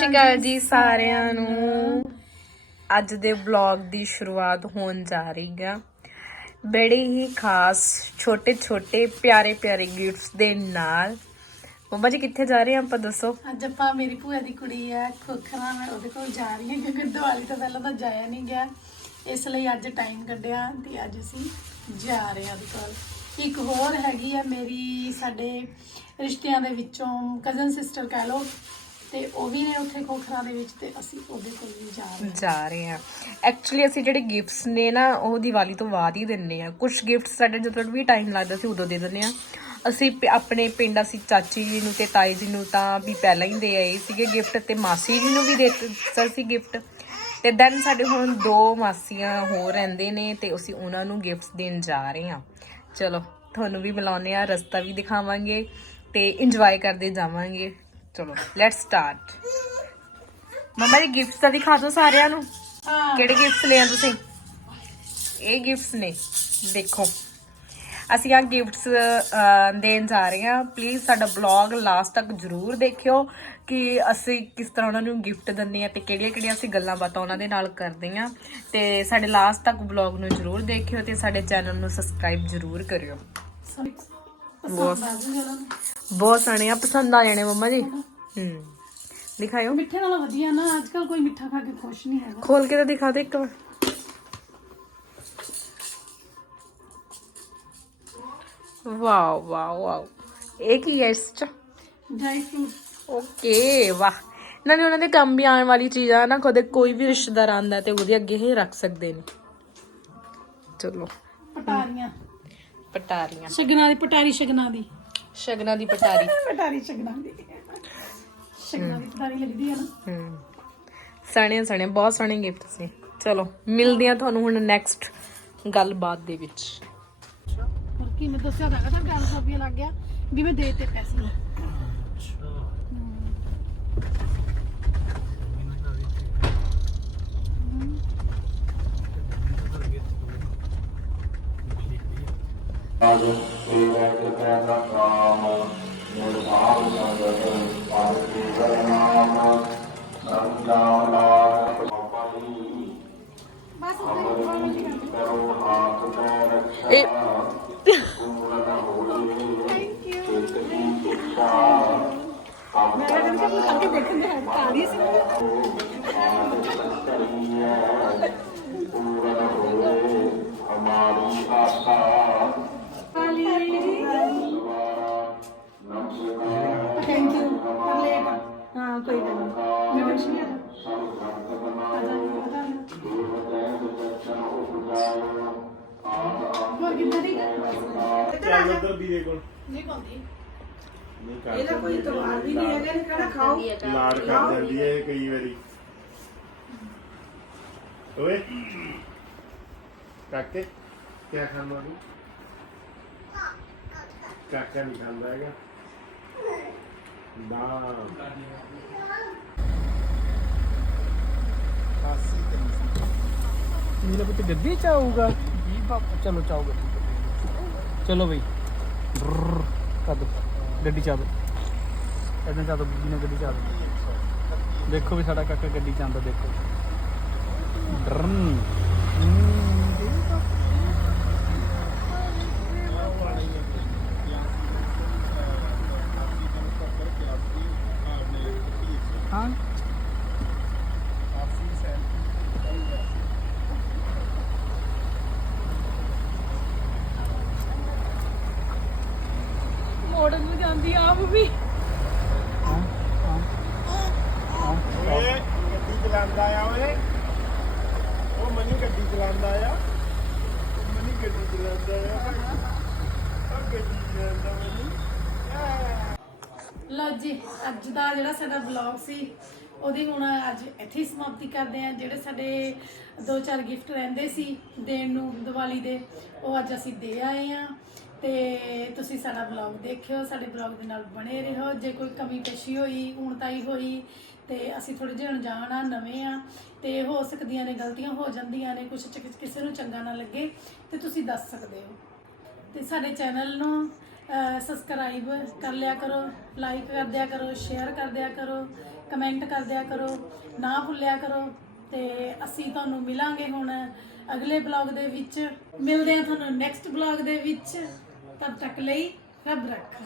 ਸਤਿ ਸ਼੍ਰੀ ਅਕਾਲ ਜੀ ਸਾਰਿਆਂ ਨੂੰ। ਅੱਜ ਦੇ ਵਲੌਗ ਦੀ ਸ਼ੁਰੂਆਤ ਹੋਣ ਜਾ ਰਹੀ ਆ। ਬੜੇ ਹੀ ਖਾਸ ਛੋਟੇ ਛੋਟੇ ਪਿਆਰੇ ਪਿਆਰੇ ਗਿਫਟਸ ਦੇ ਨਾਲ। ਮੰਮਾ ਜੀ ਕਿੱਥੇ ਜਾ ਰਹੇ ਆ? ਆਪਾਂ ਦੱਸੋ। ਅੱਜ ਆਪਾਂ ਮੇਰੀ ਭੂਆ ਦੀ ਕੁੜੀ ਹੈ ਖੋਖਰਾ ਮੈਂ ਉਹਦੇ ਕੋਲ ਜਾ ਰਹੀ ਹਾਂ ਕਿਉਂਕਿ ਦੀਵਾਲੀ ਤੋਂ ਪਹਿਲਾਂ ਤਾਂ ਜਾਇਆ ਨਹੀਂ ਗਿਆ। ਇਸ ਲਈ ਅੱਜ ਟਾਈਮ ਕੱਢਿਆ ਤੇ ਅੱਜ ਅਸੀਂ ਜਾ ਰਹੇ ਹਾਂ ਉਹਦੇ ਕੋਲ। ਇੱਕ ਹੋਰ ਹੈਗੀ ਆ ਮੇਰੀ ਸਾਡੇ ਰਿਸ਼ਤਿਆਂ ਦੇ ਵਿੱਚੋਂ ਕਜ਼ਨ ਸਿਸਟਰ ਕਹਿ ਲਓ। ਤੇ ਉਹ ਵੀ ਨੇ ਉੱਥੇ ਖੋਖਰਾ ਦੇ ਵਿੱਚ ਤੇ ਅਸੀਂ ਉਹਦੇ ਕੋਲ ਵੀ ਜਾ ਰਹੇ ਹਾਂ। ਜਾ ਰਹੇ ਆ ਐਕਚੁਅਲੀ ਅਸੀਂ ਜਿਹੜੇ ਗਿਫਟਸ ਨੇ ਨਾ, ਉਹ ਦੀਵਾਲੀ ਤੋਂ ਬਾਅਦ ਹੀ ਦਿੰਨੇ ਆ ਕੁਝ ਗਿਫਟਸ ਸਾਡੇ ਜਦੋਂ ਵੀ ਟਾਈਮ ਲੱਗਦਾ ਸੀ ਉਦੋਂ ਦੇ ਦਿੰਨੇ ਆ ਅਸੀਂ ਪ- ਆਪਣੇ ਪਿੰਡ ਅਸੀਂ ਚਾਚੀ ਜੀ ਨੂੰ ਤੇ ਤਾਈ ਜੀ ਨੂੰ ਤਾਂ ਵੀ ਪਹਿਲਾਂ ਹੀ ਦੇ ਆਏ ਸੀਗੇ ਗਿਫਟ ਤੇ ਮਾਸੀ ਜੀ ਨੂੰ ਵੀ ਦੇ ਦਿੱਤਾ ਸੀ ਗਿਫਟ ਤੇ ਦੈਨ ਸਾਡੇ ਹੁਣ ਦੋ ਮਾਸੀਆਂ ਹੋਰ ਰਹਿੰਦੇ ਨੇ ਤੇ ਅਸੀਂ ਉਹਨਾਂ ਨੂੰ ਗਿਫਟਸ ਦੇਣ ਜਾ ਰਹੇ ਹਾਂ। ਚਲੋ, ਤੁਹਾਨੂੰ ਵੀ ਬੁਲਾਉਂਦੇ ਆ ਰਸਤਾ ਵੀ ਦਿਖਾਵਾਂਗੇ ਤੇ ਇੰਜੋਏ ਕਰਦੇ ਜਾਵਾਂਗੇ। ਚਲੋ ਲੈਟਸ ਸਟਾਰਟ ਮਮਾ ਜੀ ਗਿਫਟਸ ਤਾਂ ਦਿਖਾ ਦਿਓ ਸਾਰਿਆਂ ਨੂੰ। ਹਾਂ। ਕਿਹੜੇ ਗਿਫਟਸ ਲਿਆ ਤੁਸੀਂ? ਇਹ ਗਿਫਟਸ ਨੇ ਦੇਖੋ। ਅਸੀਂ ਆ ਗਿਫਟਸ ਦੇਣ ਜਾ ਰਹੇ ਹਾਂ। ਪਲੀਜ਼ ਸਾਡਾ ਬਲੌਗ ਲਾਸਟ ਤੱਕ ਜਰੂਰ ਦੇਖਿਓ ਕਿ ਅਸੀਂ ਕਿਸ ਤਰ੍ਹਾਂ ਉਹਨਾਂ ਨੂੰ ਗਿਫਟ ਦਿੰਦੇ ਆ ਤੇ ਕਿਹੜੀਆਂ ਕਿਹੜੀਆਂ ਅਸੀਂ ਗੱਲਾਂ ਬਾਤਾਂ ਉਹਨਾਂ ਦੇ ਨਾਲ ਕਰਦੇ ਆ ਤੇ ਸਾਡੇ ਲਾਸਟ ਤੱਕ ਬਲੌਗ ਨੂੰ ਜਰੂਰ ਦੇਖਿਓ ਤੇ ਸਾਡੇ ਚੈਨਲ ਨੂੰ ਸਬਸਕ੍ਰਾਈਬ ਜਰੂਰ ਕਰਿਓ। ਨੂੰ। ਬਹੁਤ ਸੋਹਣੇ ਆ ਪਸੰਦ ਆ ਜਾਣੇ ਮੰਮਾ ਜੀ। ਹੂੰ। ਦਿਖਾਇਓ। ਮਿੱਠੇ ਨਾਲੋਂ ਵਧੀਆ ਨਾ ਅੱਜ ਕੱਲ ਕੋਈ ਮਿੱਠਾ ਖਾ ਕੇ ਖੁਸ਼ ਨਹੀਂ ਹੈਗਾ। ਖੋਲ ਕੇ ਤਾਂ ਦਿਖਾ ਦੇ ਇੱਕ ਵਾਰ। Wow wow wow. ਇਹ ਕੀ ਹੈ ਇਸ ਚ? ਡਰਾਈ ਫਰੂਟ ਓਕੇ ਵਾਹ। ਨਾਲੇ ਉਹਨਾਂ ਦੇ ਕੰਮ ਵੀ ਆਉਣ ਵਾਲੀ ਚੀਜ਼ ਆ ਨਾ ਕਦੇ ਕੋਈ ਵੀ ਰਿਸ਼ਤੇਦਾਰ ਆਂਦਾ ਤੇ ਉਹਦੇ ਅੱਗੇ ਹੀ ਰੱਖ ਸਕਦੇ ਨੇ। ਚਲੋ। ਪਟਾਰੀਆਂ। ਪਟਾਰੀਆਂ। ਸ਼ਗਨਾਂ ਦੀ ਪਟਾਰੀ ਸ਼ਗਨਾਂ ਦੀ। ਸ਼ਗਨਾਂ ਦੀ ਪਟਾਰੀ। ਪਟਾਰੀ ਸ਼ਗਨਾਂ ਦੀ। ਸ਼ਗਨਾਂ ਦੀ ਪਟਾਰੀ ਲੱਗਦੀ ਹੈ ਨਾ। ਹੂੰ। ਸਣੇ ਸਣੇ ਬਹੁਤ ਸੋਹਣੇ ਗਿਫਟ ਸੀ। ਚਲੋ ਮਿਲਦੇ ਆ ਤੁਹਾਨੂੰ ਹੁਣ ਨੈਕਸਟ ਗੱਲਬਾਤ ਦੇ ਵਿੱਚ। ਹੋਰ ਕੀ ਮੈਂ ਦੱਸਿਆ ਤਾਂ ਹੈਗਾ ਤਾਂ 1100 ਰੁਪਏ ਲੱਗ ਗਿਆ ਵੀ ਮੈਂ ਦੇ ਤੇ ਪੈਸੇ ਬਸ ਇਹ ਮੈਂ ਤਾਂ ਕਹਿੰਦਾ ਕਰਕੇ ਦੇਖਣ ਦੇ ਹੈ ਕਾਲੀ ਸੀ ਕਾਲੀ ਥੈਂਕ ਯੂ ਹਾਂ ਕੋਈ ਗੱਲ ਨਹੀਂ ਕਿੱਦਾਂ ਦੀ ਚੱਲ ਉੱਧਰ ਵੀਰੇ ਕੋਲ ਨਹੀਂ ਪਾਉਂਦੀ। ਨਹੀਂ ਕਰ ਇਹਦਾ ਕੋਈ ਤਵਾਰ ਵੀ ਨਹੀਂ ਹੈਗਾ ਨੇ ਕਿਹੜਾ ਖਾਓ? ਲਾੜ ਕਰ ਜਾਂਦੀ ਹੈ ਇਹ ਕਈ ਵਾਰੀ। ਓਏ। ਕਾਕੇ ਕੀ ਖਾਣਾ ਨੂੰ ਕਾਕਾ ਨਹੀਂ ਖਾਂਦਾ ਹੈਗਾ। ਨਾ ਮੇਰਾ ਪੁੱਤ ਗੱਡੀ ਚ ਆਊਗਾ। ਜੀ ਪਾਪਾ ਚਲੋ ਚਾਹੋਗੇ। ਚਲੋ ਬਈ। ਬਰਰ, ਕਰ ਦੋ। ਗੱਡੀ ਚਾ ਦੋ। ਇਹਨੇ ਚਾ ਦੋ ਬੀਬੀ ਨੇ ਗੱਡੀ ਚਾ ਦੋ। ਦੇਖੋ ਵੀ ਸਾਡਾ ਕਾਕਾ ਗੱਡੀ ਚ ਆਉਂਦਾ ਦੇਖੋ। ਡਰਨ ਹਾਂ ਮੋੜਨ ਨੂੰ ਜਾਂਦੀ ਆਪ ਵੀ ਹਾਂ ਹਾਂ ਹਾਂ ਓਏ ਗੱਡੀ ਚਲਾਉਂਦਾ ਆ ਓਏ। ਉਹ ਮਨੀ ਗੱਡੀ ਚਲਾਉਂਦਾ ਆ। ਉਹ ਮਨੀ ਗੱਡੀ ਚਲਾਉਂਦਾ ਆ। ਉਹ ਗੱਡੀ ਚਲਾਉਂਦਾ ਮਨੀ। ਲਓ ਜੀ, ਅੱਜ ਦਾ ਜਿਹੜਾ ਸਾਡਾ ਵਲੌਗ ਸੀ, ਉਹਦੀ ਹੁਣ ਅੱਜ ਇੱਥੇ ਸਮਾਪਤੀ ਕਰਦੇ ਆ ਜਿਹੜੇ ਸਾਡੇ ਦੋ ਚਾਰ ਗਿਫਟ ਰਹਿੰਦੇ ਸੀ ਦੇਣ ਨੂੰ ਦੀਵਾਲੀ ਦੇ, ਉਹ ਅੱਜ ਅਸੀਂ ਦੇ ਆਏ ਆ ਤੇ ਤੁਸੀਂ ਸਾਡਾ ਵਲੌਗ ਦੇਖਿਓ, ਸਾਡੇ ਵਲੌਗ ਦੇ ਨਾਲ ਬਣੇ ਰਹੋ। ਜੇ ਕੋਈ ਕਮੀ ਪੇਸ਼ੀ ਹੋਈ, ਊਣਤਾਈ ਹੋਈ, ਤੇ ਅਸੀਂ ਥੋੜੇ ਜਿਹੇ ਅਣਜਾਣ ਆ, ਨਵੇਂ ਆ, ਤੇ ਹੋ ਸਕਦੀਆਂ ਨੇ, ਗਲਤੀਆਂ ਹੋ ਜਾਂਦੀਆਂ ਨੇ ਕੁਝ ਕਿਸੇ ਨੂੰ ਚੰਗਾ ਨਾ ਲੱਗੇ, ਤੇ ਤੁਸੀਂ ਦੱਸ ਸਕਦੇ ਹੋ। ਤੇ ਸਾਡੇ ਚੈਨਲ ਨੂੰ ਸਬਸਕ੍ਰਾਈਬ ਕਰ ਲਿਆ ਕਰੋ ਲਾਈਕ ਕਰ ਦਿਆ ਕਰੋ ਸ਼ੇਅਰ ਕਰ ਦਿਆ ਕਰੋ ਕਮੈਂਟ ਕਰ ਦਿਆ ਕਰੋ, ਨਾ ਭੁੱਲਿਆ ਕਰੋ, ਤੇ ਅਸੀਂ ਤੁਹਾਨੂੰ ਮਿਲਾਂਗੇ ਹੁਣ ਅਗਲੇ ਬਲੌਗ ਦੇ ਵਿੱਚ। ਮਿਲਦੇ ਹਾਂ ਤੁਹਾਨੂੰ ਨੈਕਸਟ ਬਲੌਗ ਦੇ ਵਿੱਚ। ਤਦ ਤੱਕ ਲਈ ਰੱਬ ਰੱਖਾ।